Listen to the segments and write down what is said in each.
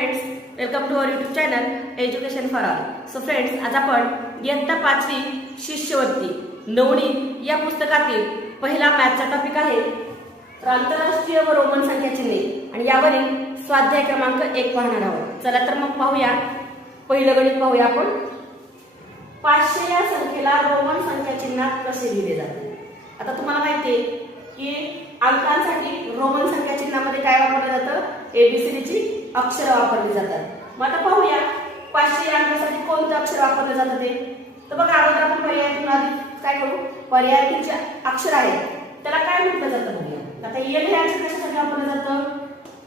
Friends welcome to our YouTube channel education for all so friends आज आपण इयत्ता पाचवी शिष्यवृत्ती नवणी या पुस्तकातील पहिला मॅथचा टॉपिक आहे तर आंतरराष्ट्रीय व रोमन संख्या चिन्हे. आणि यावरील स्वाध्याय क्रमांक एक पाहणार आहोत. चला तर मग पाहूया. पहिलं गणित पाहूया आपण. पाचशे या संख्येला रोमन संख्या चिन्हात कसे लिहिले जाते? आता तुम्हाला माहिती आहे की अंकांसाठी रोमन संख्या चिन्हामध्ये काय वापरलं जातं? एबीसीडीची अक्षरं वापरली जातात. मग आता पाहूया पाचशे या अंकासाठी कोणतं अक्षर वापरलं जातं ते? तर बघा अगोदर आपण पर्यायातून आधी काय करू? पर्यायातील जे अक्षर आहे त्याला काय म्हटलं जातं बघूया. आता एल हे अक्षर कशासाठी वापरलं जातं?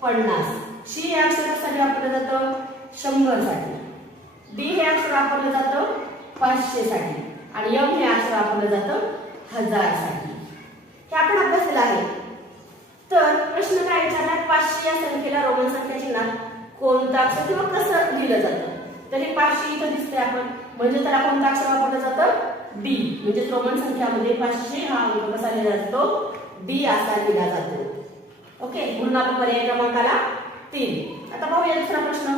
पन्नास. शी हे अक्षर कशासाठी वापरलं जातं? शंभरसाठी डी हे अक्षर वापरलं जातं? पाचशे साठी आणि एम हे अक्षर वापरलं जातं? हजारसाठी हे आपण अभ्यासलेलं आहे. तर प्रश्न काय विचारला पाचशे या संख्येला रोमन संख्या चिन्हात कोणता अक्षर किंवा कसं लिहिलं जातं? तर हे पाचशे इथं दिसतंय आपण. म्हणजे त्याला कोणता अक्षर वापरलं जातं? डी म्हणजे रोमन संख्यामध्ये पाचशे हा अंक कसा लिहिला जातो? डी असा लिहिला जातो. ओके? म्हणून आपण पर्याय क्रमांकाला तीन. आता पाहूया दुसरा प्रश्न.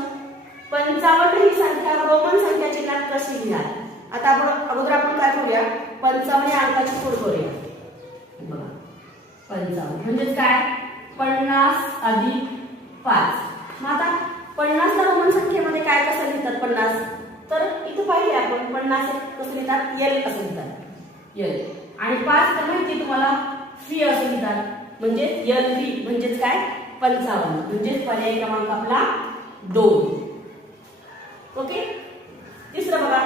पंचावन्न ही संख्या रोमन संख्या चिन्हात कशी लिहाल आता आपण अगोदर आपण काय करूया? पंचावन्न या अंकाची फोड करूया. पंचावन्न म्हणजेच काय? पन्नास अधिक पाच. मग आता पन्नासला रोमन संख्येमध्ये काय कसं लिहितात पन्नास? तर इथं पाहिले आपण पन्नास कसं लिहितात? एल असं लिहितात. एल आणि पाच तर माहिती तुम्हाला? फी असं लिहितात. म्हणजे एल फी म्हणजेच काय? पंचावन्न. म्हणजेच पर्याय क्रमांक आपला दोन. ओके तिसरं बघा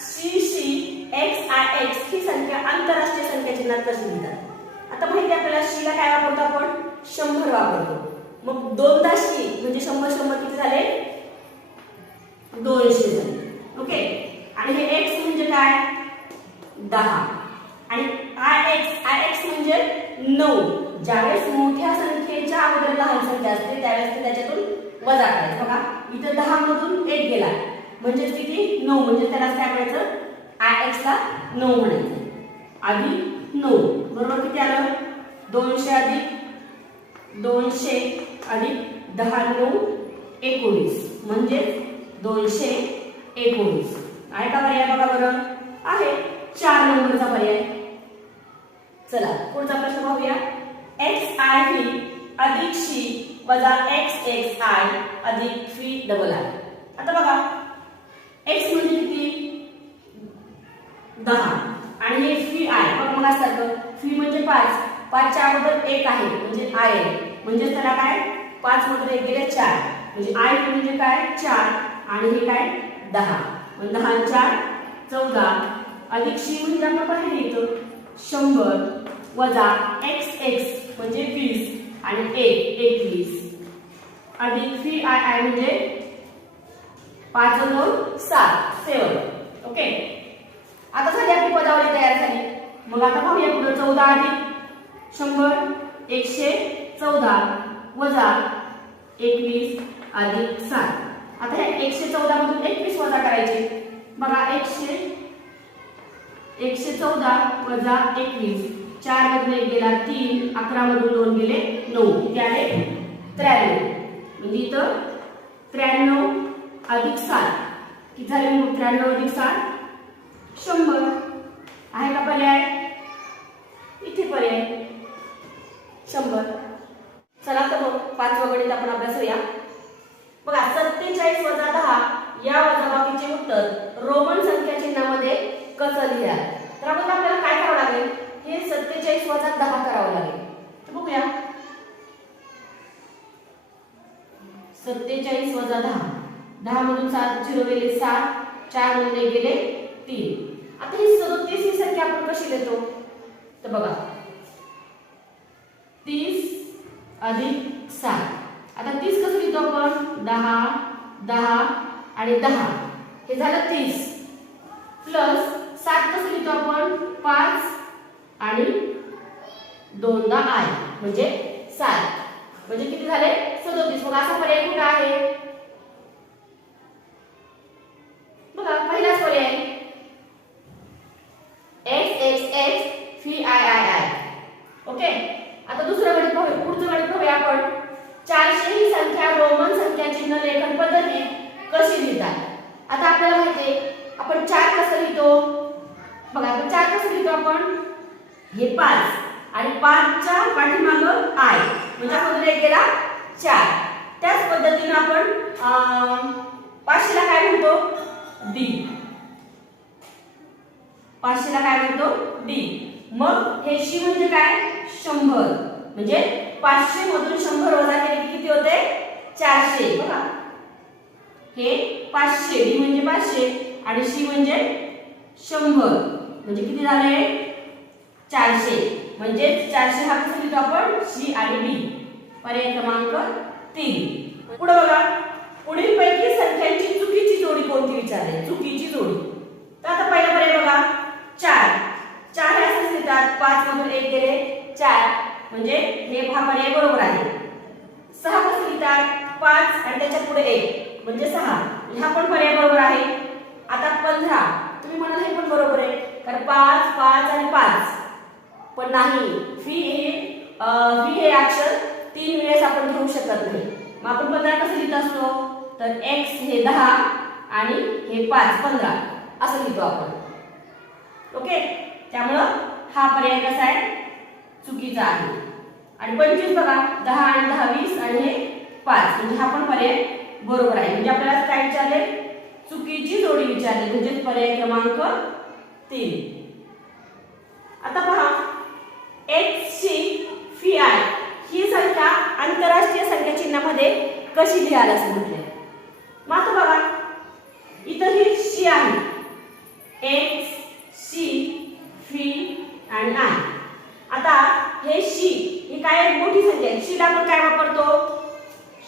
C C X I X ही संख्या आंतरराष्ट्रीय संख्या चिन्हात कशी लिहितात आता माहिती आपल्याला? शीला काय वापरतो आपण? शंभर वापरतो. मग दोनदा शी म्हणजे शंभर शंभर किती झाले? दोनशे झाले. ओके? आणि हे एक्स म्हणजे काय? दहा. आणि आय एक्स आय एक्स म्हणजे नऊ. ज्यावेळेस मोठ्या संख्येच्या अगोदर लहान संख्या असते त्यावेळेस ते त्याच्यातून वजा करायचं. बघा इथं दहा मधून एक गेला. म्हणजे किती? नऊ. म्हणजे त्याला काय म्हणायचं? आय एक्स ला नऊ म्हणायचं. आधी नऊ. बरोबर किती आलं? दोनशे अधिक दोनशे अधिक दहा नऊ एकोणीस. म्हणजे दोनशे एकोणीस. आहे का पर्याय बघा बरं? आहे. चार नंबरचा पर्याय. चला पुढचा प्रश्न पाहूया. एक्स आय ही अधिक शी वजा एक्स एक्स आय अधिक थ्री डबल आय आता बघा. एक्स म्हणजे किती? दहा. आणि हे फी आय बघ मला सारखं फी म्हणजे पाच. पाचच्या अगोदर एक आहे म्हणजे आय म्हणजे त्याला काय? पाच मधून एक गेले चार. म्हणजे आय म्हणजे काय? चार. आणि हे काय? दहा. म्हणजे दहा चार चौदा. अधिक शी म्हणजे आपण बाहेर येतो शंभर वजा एक्स एक्स म्हणजे वीस आणि एक एकवीस. अधिक फी आय आय म्हणजे पाच दोन सात सेवन. ओके आता झाली आपली पदावली तयार झाली. मग आता पाहूया पुढे चौदा अधिक शंभर एकशे चौदा वजा एकवीस अधिक सात आता हे एकशे चौदा मधून एकवीस वजा करायचे. बघा एकशे एकशे चौदा वजा एकवीस. चार मधून एक गेला तीन अकरा मधून दोन गेले नऊ. किती आहे? त्र्याण्णव. म्हणजे इथं त्र्याण्णव अधिक सात किती झाले मग? त्र्याण्णव अधिक सात शंभर. आहे का पर्याय इथे पर्याय शंभर चला तर मग पाचवं गणित आपण अभ्यासूया बघा सत्तेचाळीस वजा दहा या वजाबाकीचे उत्तर रोमन संख्या चिन्हामध्ये कसं लिहा तर अगोदर आपल्याला काय करावं लागेल हे सत्तेचाळीस वजा दहा करावं लागेल. तर बघूया. सत्तेचाळीस वजा दहा. दहा मधून सात झिरो गेले सात चार मधून गेले तीन. आता ही सदतीस ही संख्या आपण कशी लिहितो तर बघा. तीस अधिक सात. आता तीस कसं लिहितो आपण? दहा दहा आणि दहा. हे झालं तीस. प्लस सात कसं लिहितो आपण? पाच आणि दोनदा आय म्हणजे सात. म्हणजे किती झाले? सदोतीस. मग असा पर्याय कुठे आहे? बघा पहिलाच पर्याय. X X X V I I I okay आता दुसरं गणित पाहूया. पुढचं गणित पाहूया आपण. चारशे ही संख्या रोमन संख्या चिन्ह लेखन पद्धती कशी लिहितात? आता आपल्याला माहितीये आपण चार कसं लिहितो? बघा आपण चार कसं लिहितो आपण? हे पाच. आणि पाचच्या पाठीमागं आय. म्हणजे आपण एक गेला चार. त्याच पद्धतीने आपण पाचशेला काय म्हणतो? डी. पाचशेला काय म्हणतो? डी. मग हे शी म्हणजे काय? शंभर. म्हणजे पाचशे मधून शंभर वजा केले की किती होते? चारशे. बघा. हे पाचशे. डी म्हणजे पाचशे आणि शी म्हणजे शंभर. म्हणजे किती झाले? चारशे. म्हणजे चारशे हा कसं लिहितो आपण सी आणि बी पर्याय क्रमांक तीन. पुढे बघा. पुढील पैकी संख्यांची चुकीची जोडी कोणती विचारले? चुकीची जोडी. तर आता पहिला पर्याय बघा. चार. चार हे असंच लिहितात. पाच मधून एक गेले. चार. म्हणजे हे हा पर्याय बरोबर आहे. सहा कसं लिहितात. पाच आणि त्याच्या पुढे एक. म्हणजे सहा. म्हणजे हा पण पर्याय बरोबर आहे. आता पंधरा. तुम्ही म्हणाल हे पण बरोबर आहे. कारण पाच पाच आणि पाच. पण नाही. फी हे फी हे अक्षर तीन वेळेस आपण घेऊ शकत नाही. मग आपण पंधरा कसं लिहित असतो? तर एक्स हे दहा आणि हे पाच पंधरा. असं लिहितो आपण. ओके? त्यामुळं हा पर्याय कसा आहे? चुकीचा आहे. आणि पंचवीस बघा दहा आणि दहा वीस आणि हे पाच. म्हणजे हा पण पर्याय बरोबर आहे. म्हणजे आपल्याला काय विचारले? चुकीची जोडी विचारली. म्हणजे पर्याय क्रमांक तीन. आता पहा. एक्स ची फी आय ही संख्या आंतरराष्ट्रीय संख्या चिन्हामध्ये कशी लिहायला असं म्हटलंय? मग आता बघा इथं ही शी आहे. एक्स सी फी आणि आय आता हे शी ही काय मोठी संख्या आहे? शीला आपण काय वापरतो?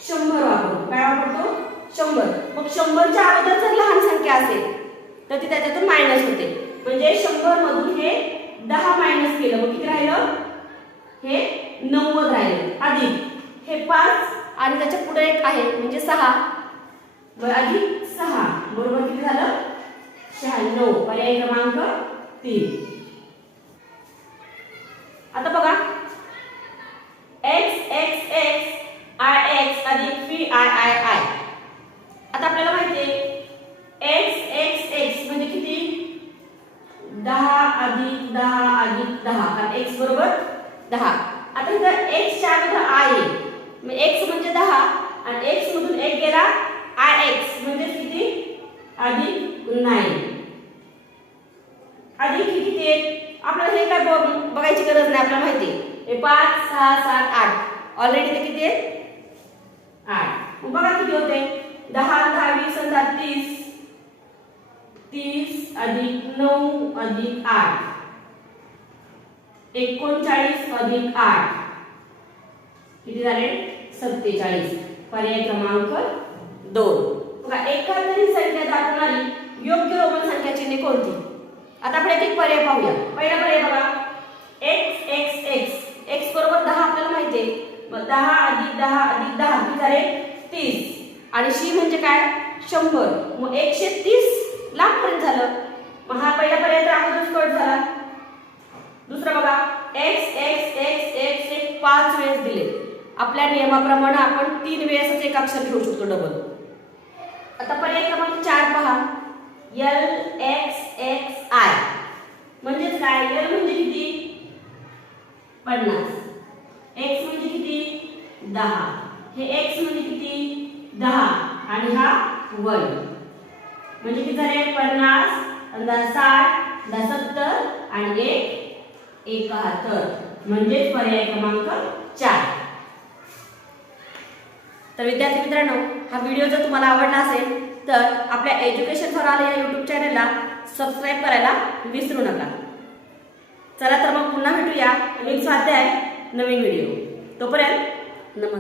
शंभर वापरतो. काय वापरतो? शंभर. मग शंभरच्या अगोदर जर लहान संख्या असेल तर ती त्याच्यातून मायनस होते म्हणजे शंभर मधून हे दहा मायनस केलं. मग किती राहिलं? हे नव्वद राहिलं. अधिक. हे पाच आणि त्याच्या पुढे एक आहे म्हणजे सहा. अधिक सहा. बरोबर किती झालं? शहाण्णव. पर्याय क्रमांक तीन. आता बघा X X X I X अधिक फी आय आय आय आता आपल्याला माहिती आहे एक्स एक्स एक्स म्हणजे किती दहा अधिक दहा अधिक दहा कारण एक्स बरोबर दहा आता चार विधा आय आहे एक्स म्हणजे दहा आणि एक्स मधून एक गेला आय एक्स म्हणजे किती? अधिक नाईन अधिक किती आपल्याला हे काय बघायची गरज नाही आपल्याला माहिती आहे. हे पाच सहा सात आठ. ऑलरेडी ते किती आहे आठ. मग बघा किती होते? दहा दहा वीस आणि दहा तीस. तीस अधिक नऊ अधिक आठ. एकोणचाळीस अधिक आठ. किती झाले? सत्तेचाळीस. पर्याय क्रमांक दोन. बघा एकांतरित संख्या दाखवणारी योग्य रोमन संख्या चिन्हे कोणती? आता आपण एक एक पर्याय पाहूया. पहिला पर्याय बघा. एक्स एक्स एक्स एक्स बरोबर दहा आपल्याला माहिती आहे. मग दहा अधिक दहा अधिक दहा किती झाले? तीस. आणि शी म्हणजे काय? शंभर. मग एकशे तीस लाखपर्यंत झालं मग हा पहिला पर्याय तर अगोदरच कट झाला दुसरा बघा एक्स एक्स एक्स एक्स एक पाच वेळेस दिले आपल्या नियमाप्रमाणे आपण तीन वेळेसच एक अक्षर घेऊ शकतो डबल आता पर्याय क्रमांक चार पहा. एल एक्स एक्स आय म्हणजेच काय? एल म्हणजे किती? पन्नास. एक्स म्हणजे किती? दहा. हे एक्स म्हणजे किती? दहा. आणि हा वन. म्हणजे किती झाले? पन्नास. दहा साठ. दहा सत्तर. आणि एक एकाहत्तर. म्हणजेच पर्याय क्रमांक चार. तर विद्यार्थी मित्रांनो हा व्हिडिओ जर तुम्हाला आवडला असेल तर आपल्या एज्युकेशन फॉर आल या यूट्यूब चॅनलला सबस्क्राईब करायला विसरू नका. चला तर मग पुन्हा भेटूया नवीन स्वाध्याय नवीन व्हिडिओ तोपर्यंत